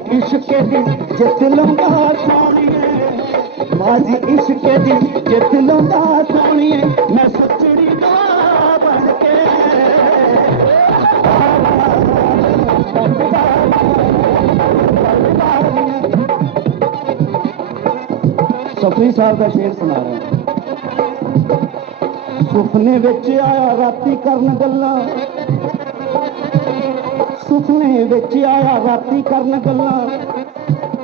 ਬਾਜੀ ਇਸ਼ਕ ਦੀ ਜਿੱਤ ਲੰਗਾ ਸੋਣੀਏ ਬਾਜੀ ਇਸ਼ਕ ਦੀ ਜਿੱਤ ਲੰਗਾ ਸੋਣੀਏ ਮੈਂ ਸੱਚੜੀ ਦਾ ਬਣ ਕੇ ਪੰਜ ਬਾਰੀਆਂ। ਸਫਰੀ ਸਾਹਿਬ ਦਾ ਸ਼ੇਰ ਸੁਣਾ ਰਿਹਾ ਸੁਪਨੇ ਵਿੱਚ ਆਇਆ ਰਾਤੀ ਕਰਨ ਗੱਲਾਂ ਸੁਪਨੇ ਵਿੱਚ ਆਇਆ ਰਾਤੀ ਕਰਨ ਗੱਲਾਂ।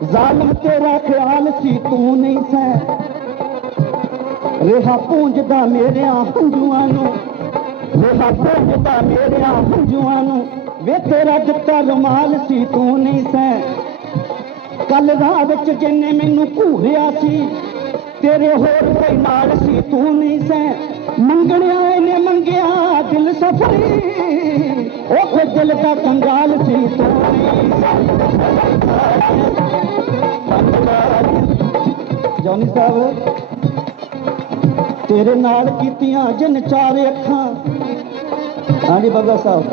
ਜ਼ਾਲਮ, ਤੇਰਾ ਖਿਆਲ ਸੀ ਤੂੰ ਨਹੀਂ ਸੈ ਰਿਹਾ ਪੂੰਝਦਾ ਮੇਰਿਆਂ ਹੰਝੂਆਂ ਨੂੰ। ਰਿਹਾ ਪੂੰਝਦਾ ਮੇਰਿਆਂ ਹੰਝੂਆਂ ਨੂੰ। ਵੇ ਤੇਰਾ ਦਿੱਤਾ ਰੁਮਾਲ ਸੀ ਤੂੰ ਨਹੀਂ ਸੈ ਕੱਲ ਰਾਹ ਵਿੱਚ ਜਿੰਨੇ ਮੈਨੂੰ ਘੂਰਿਆ ਸੀ, ਤੇਰੇ ਹੋਰ ਕੋਈ ਨਾਲ ਸੀ ਤੂੰ ਨਹੀਂ ਸੈ ਮੰਗਣਿਆ ਇਹਨੇ ਮੰਗਿਆ ਦਿਲ ਸਫਰੀ ਉਹ ਕੋਈ ਦਿਲ ਦਾ ਕੰਗਾਲ ਸੀ ਤੂੰ ਸਾਹਿਬ, ਤੇਰੇ ਨਾਲ ਕੀਤੀਆਂ ਜਿਨ ਚਾਰ ਅੱਖਾਂ। ਹਾਂਜੀ ਬਾਬਾ ਸਾਹਿਬ,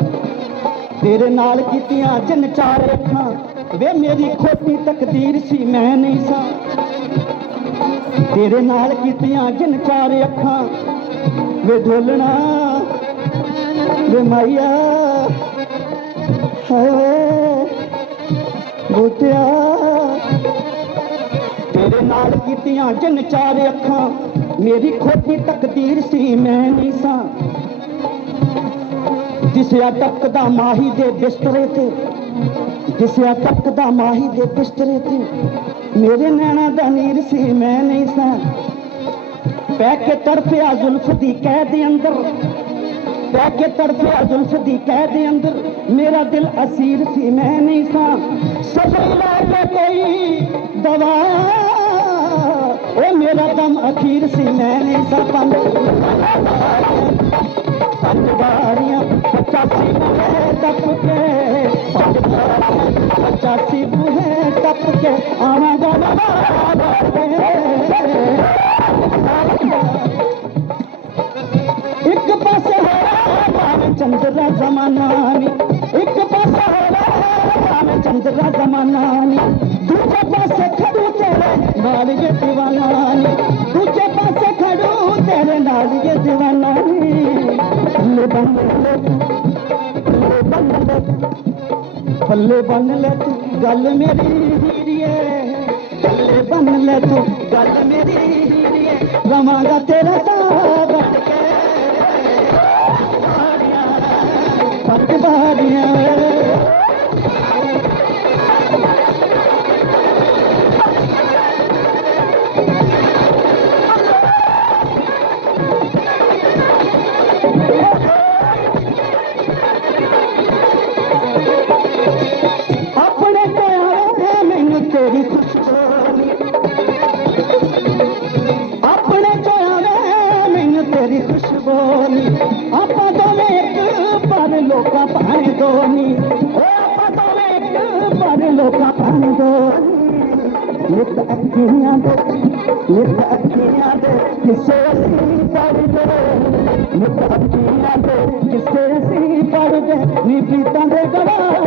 ਤੇਰੇ ਨਾਲ ਕੀਤੀਆਂ ਜਿਨ ਚਾਰੇ ਅੱਖਾਂ। ਵੇ ਮੇਰੀ ਖੋਟੀ ਤਕਦੀਰ ਸੀ, ਮੈਂ ਨਹੀਂ ਸਾਂ। ਤੇਰੇ ਨਾਲ ਕੀਤੀਆਂ ਜਿਨ ਚਾਰੇ ਅੱਖਾਂ। ਵੇ ਢੋਲਣਾ ਵੇ ਮਾਇਆ। ਹਾਏ ਬੋਤਿਆ ਤੇਰੇ ਨਾਲ ਕੀਤੀਆਂ ਜਿਨ ਚਾਰ ਅੱਖਾਂ, ਮੇਰੀ ਖੋਟੀ ਤਕਦੀਰ ਸੀ, ਮੈਂ ਨਹੀਂ ਸਾਂ ਦਿਸਿਆ ਟੱਕਦਾ ਮਾਹੀ ਦੇ ਬਿਸਤਰੇ ਤੇ, ਦਿਸਿਆ ਟੱਕਦਾ ਮਾਹੀ ਦੇ ਬਿਸਤਰੇ ਤੇ, ਮੇਰੇ ਨੈਣਾ ਦਾ ਨੀਰ ਸੀ, ਮੈਂ ਨਹੀਂ ਸਾਂ ਪੈ ਕੇ ਤੜਫਿਆ ਜ਼ੁਲਫ ਦੀ ਕਹਿ ਦੇ ਅੰਦਰ। ਪੈ ਕੇ ਤੜਫਿਆ ਜ਼ੁਲਫ ਦੀ ਕਹਿ ਦੇ ਅੰਦਰ। ਮੇਰਾ ਦਿਲ ਅਸੀਰ ਸੀ, ਮੈਂ ਨਹੀਂ ਸਾਂ। ਸਫਰ ਲਾ ਕੇ ਕੋਈ ਦਵਾ। ਉਹ ਮੇਰਾ ਦਮ ਅਖੀਰ ਸੀ, ਮੈਂ ਨਹੀਂ ਸਾਂ ਪੰਜ ਪੰਜ ਬਾਰੀਆਂ ਪਚਾਸੀ ਬੁਹੇ ਟੱਪ ਕੇ। ਪੰਜ ਬਾਰੀਆਂ ਪਚਾਸੀ ਬੁਹੇ ਟੱਪ ਕੇ। ਆਵਾਂਗਾ ਇੱਕ नाल ये दूजे पासे खड़ू, तेरे नाल ये पल्ले बन ले तू, गल मेरी पल्ले बन ले तू, गल मेरी रवाना तेरा सा बन پاڻو لتا ڪيئن ڪيئن ڪيئن پيتا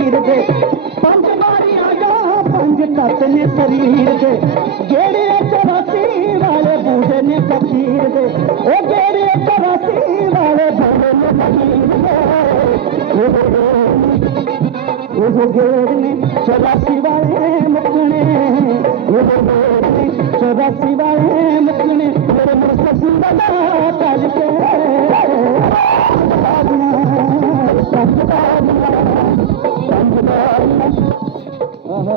ਸਰੀਰ ਦੇ। ਪੰਜ ਬਾਰੀਆਂ ਦਾ ਪੰਜ ਤੱਤ ਨੇ ਸਰੀਰ ਦੇ। ਜਿਹੜੇ ਚਰਾਸੀ ਵਾਲੇ ਬੂਹੇ ਨੇ ਫਕੀਰ ਦੇ। ਉਹ ਜਿਹੜੇ ਚਰਾਸੀ ਵਾਲੇ ਬੂਹੇ ਨੇ ਫਕੀਰ ਦੇ। ਉਹ ਗੇੜ ਨੇ ਚਰਾਸੀ ਵਾਲੇ ਮੁਕਣੇ ਉਹ ਗੇੜ ਨੇ ਚਰਾਸੀ ਵਾਲੇ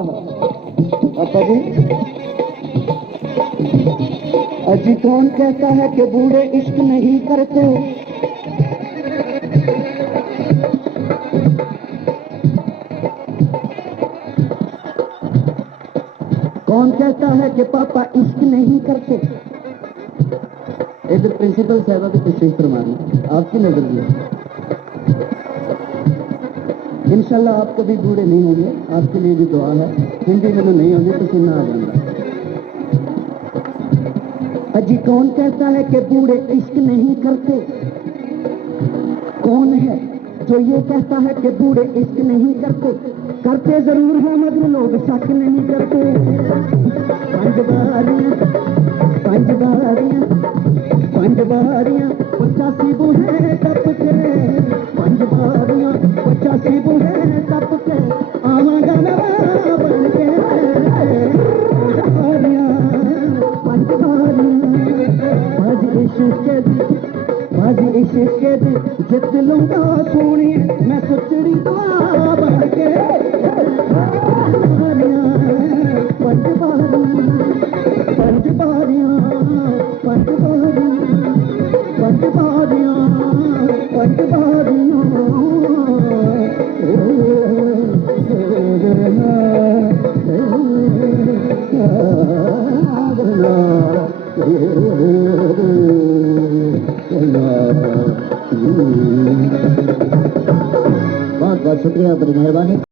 पापा जी अजी कौन कहता है कि बूढ़े इश्क नहीं करते। कौन कहता है कि पापा इश्क नहीं करते? इधर प्रिंसिपल साहबा की तशरीफ़ फरमानी। आपकी नज़र में। इंशाल्लाह आप कभी बूढ़े नहीं होंगे। आपके लिए भी दुआ है। हिंदी में नहीं होगी तो सुनना आ जाऊँगा अजी, कौन कहता है कि बूढ़े इश्क नहीं करते? कौन है जो ये कहता है कि बूढ़े इश्क नहीं करते? करते ज़रूर हैं, मगर लोग शक नहीं करते। पंज बारियाँ पंज बारियाँ पंज बारियाँ, पचासी पंज बारियाँ, पचासी இஷ்கது பாதி இஷ்கது ஜெத்திலுங்கா சோனி मैं சுச்சடி பாபடுக்கே பஞ்ச பாரி பஞ்ச பாரியா பஞ்ச பாரி Yeah. शुक्रिया बड़ी मेहरबानी।